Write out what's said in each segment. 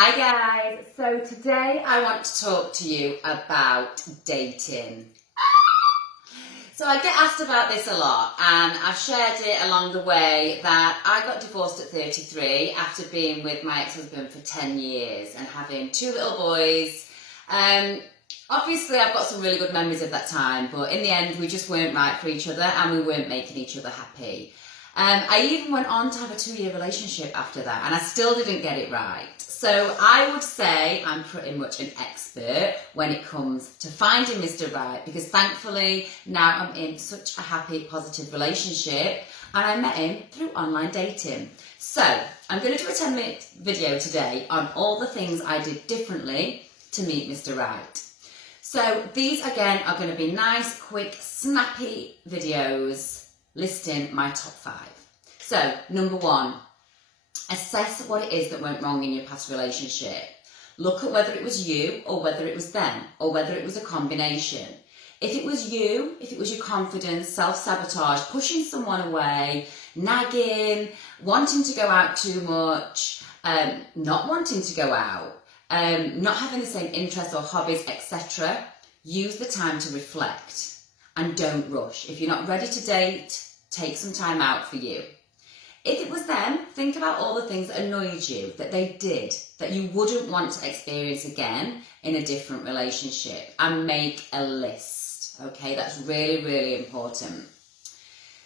Hi guys, so today I want to talk to you about dating. So I get asked about this a lot, and I've shared it along the way that I got divorced at 33 after being with my ex-husband for 10 years and having 2 little boys. Obviously I've got some really good memories of that time, but in the end we just weren't right for each other and we weren't making each other happy. I even went on to have a 2-year relationship after that, and I still didn't get it right. So I would say I'm pretty much an expert when it comes to finding Mr. Right, because thankfully now I'm in such a happy, positive relationship, and I met him through online dating. So I'm going to do a 10-minute video today on all the things I did differently to meet Mr. Right. So these again are going to be nice, quick, snappy videos listing my top 5. So number 1. Assess what it is that went wrong in your past relationship. Look at whether it was you or whether it was them or whether it was a combination. If it was you, if it was your confidence, self-sabotage, pushing someone away, nagging, wanting to go out too much, not wanting to go out, not having the same interests or hobbies, etc., use the time to reflect and don't rush. If you're not ready to date, take some time out for you. If it was them, think about all the things that annoyed you, that they did, that you wouldn't want to experience again in a different relationship, and make a list. Okay, that's really, really important.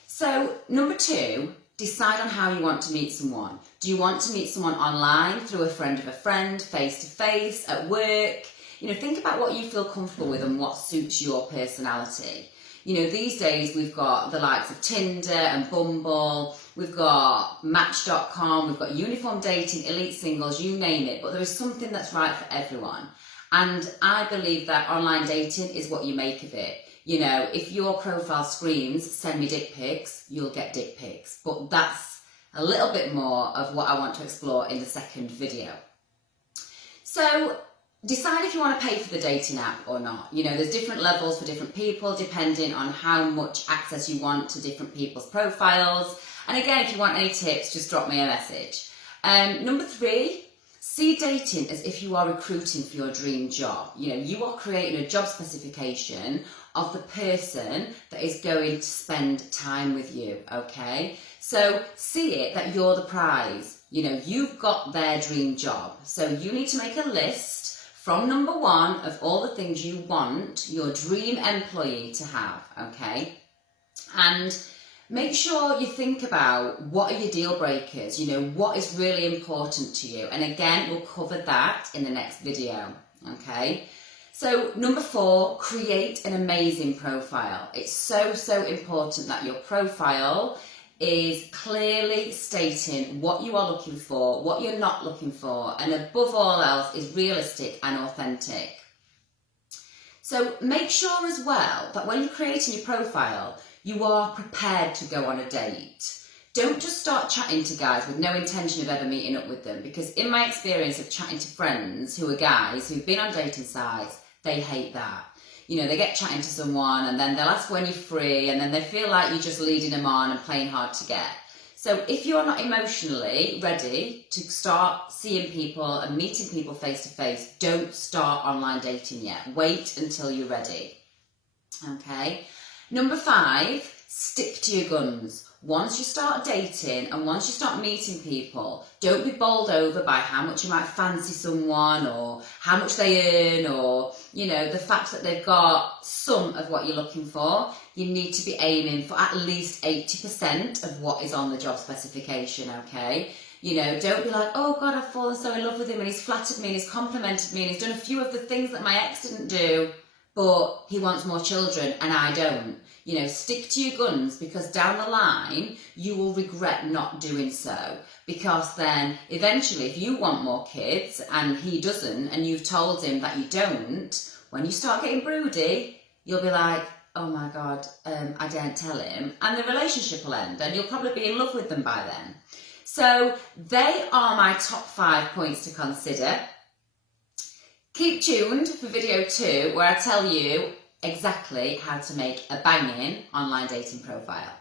So, number 2, decide on how you want to meet someone. Do you want to meet someone online, through a friend of a friend, face-to-face, at work? Think about what you feel comfortable with and what suits your personality. These days we've got the likes of Tinder and Bumble, we've got Match.com, we've got Uniform Dating, Elite Singles, you name it, but there is something that's right for everyone. And I believe that online dating is what you make of it. If your profile screams, send me dick pics, you'll get dick pics. But that's a little bit more of what I want to explore in the second video. So, decide if you want to pay for the dating app or not. There's different levels for different people depending on how much access you want to different people's profiles. And again, if you want any tips, just drop me a message. Number 3, see dating as if you are recruiting for your dream job. You are creating a job specification of the person that is going to spend time with you, okay? So see it that you're the prize. You've got their dream job. So you need to make a list from number 1 of all the things you want your dream employee to have, okay? And make sure you think about what are your deal breakers, what is really important to you. And again, we'll cover that in the next video, okay? So number 4, create an amazing profile. It's so, so important that your profile is clearly stating what you are looking for, what you're not looking for, and above all else is realistic and authentic. So make sure as well that when you're creating your profile, you are prepared to go on a date. Don't just start chatting to guys with no intention of ever meeting up with them, because in my experience of chatting to friends who are guys who've been on dating sites, they hate that. They get chatting to someone and then they'll ask when you're free, and then they feel like you're just leading them on and playing hard to get. So if you're not emotionally ready to start seeing people and meeting people face to face, don't start online dating yet. Wait until you're ready. Okay? Number 5, stick to your guns. Once you start dating and once you start meeting people, don't be bowled over by how much you might fancy someone or how much they earn or, the fact that they've got some of what you're looking for. You need to be aiming for at least 80% of what is on the job specification, okay? Don't be like, oh God, I've fallen so in love with him and he's flattered me and he's complimented me and he's done a few of the things that my ex didn't do, but he wants more children and I don't. Stick to your guns, because down the line, you will regret not doing so. Because then, eventually, if you want more kids and he doesn't, and you've told him that you don't, when you start getting broody, you'll be like, oh my God, I daren't tell him. And the relationship will end, and you'll probably be in love with them by then. So, they are my top 5 points to consider. Keep tuned for video 2, where I tell you exactly how to make a banging online dating profile.